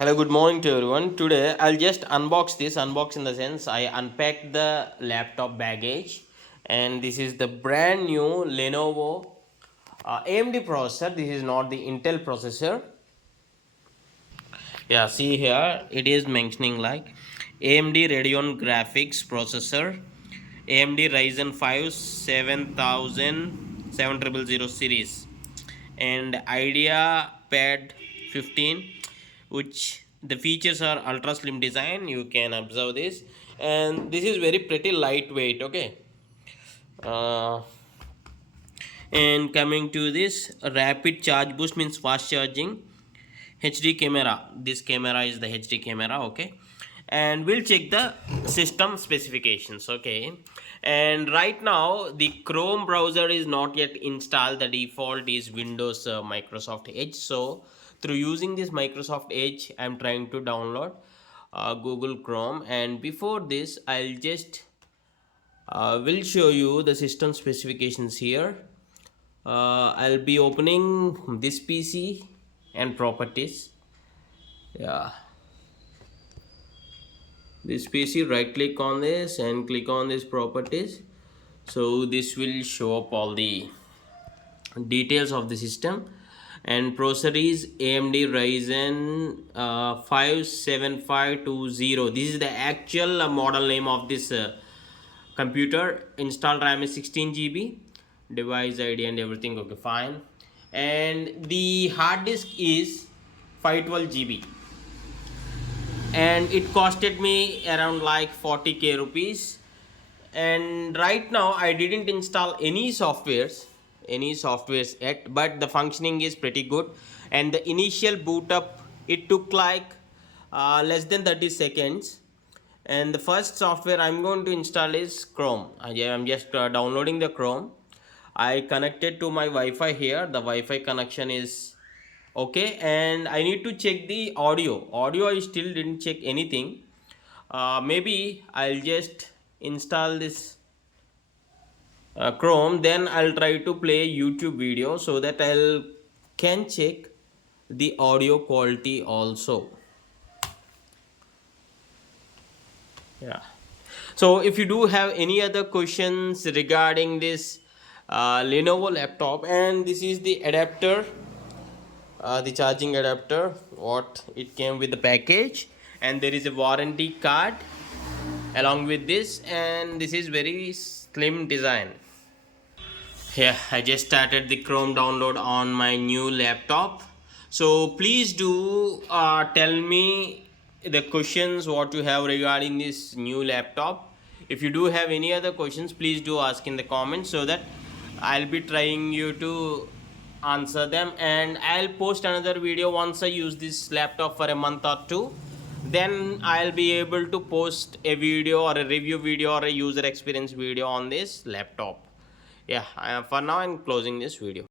Hello, good morning to everyone. Today I'll just unbox in the sense I unpacked the laptop baggage, and this is the brand new Lenovo AMD processor. This is not the Intel processor. Yeah, see here it is mentioning like AMD Radeon Graphics processor, AMD Ryzen 5 7000 series, and Ideapad 15, which the features are ultra slim design. You can observe this, and this is very pretty lightweight. Okay, uh, and coming to this rapid charge boost means fast charging. HD camera, this camera is the HD camera. Okay, and we'll check the system specifications. Okay, and right now the Chrome browser is not yet installed. The default is Windows Microsoft Edge. So through using this Microsoft Edge, I'm trying to download Google Chrome, and before this I'll just will show you the system specifications here. I'll be opening this PC and properties. Yeah, this PC, right click on this and click on this properties. So this will show up all the details of the system, and processor is AMD Ryzen 57520. This is the actual model name of this computer. Installed RAM is 16 GB, device ID and everything okay, fine. And the hard disk is 512 GB, and it costed me around like 40k rupees. And right now I didn't install any softwares yet, but the functioning is pretty good. And the initial boot up, it took like less than 30 seconds. And the first software I'm going to install is Chrome. I'm just downloading the Chrome. I connected to my Wi-Fi here. The Wi-Fi connection is okay, and I need to check the audio. I still didn't check anything. Maybe I'll just install this Chrome, then I'll try to play YouTube video so that I'll can check the audio quality also. Yeah, so if you do have any other questions regarding this Lenovo laptop, and this is the adapter, the charging adapter, what it came with the package, and there is a warranty card along with this, and this is very slim design. Yeah, I just started the Chrome download on my new laptop. So please do tell me the questions what you have regarding this new laptop. If you do have any other questions, please do ask in the comments so that I'll be trying you to answer them. And I'll post another video once I use this laptop for a month or two. Then I'll be able to post a video or a review video or a user experience video on this laptop. Yeah, for now I'm closing this video.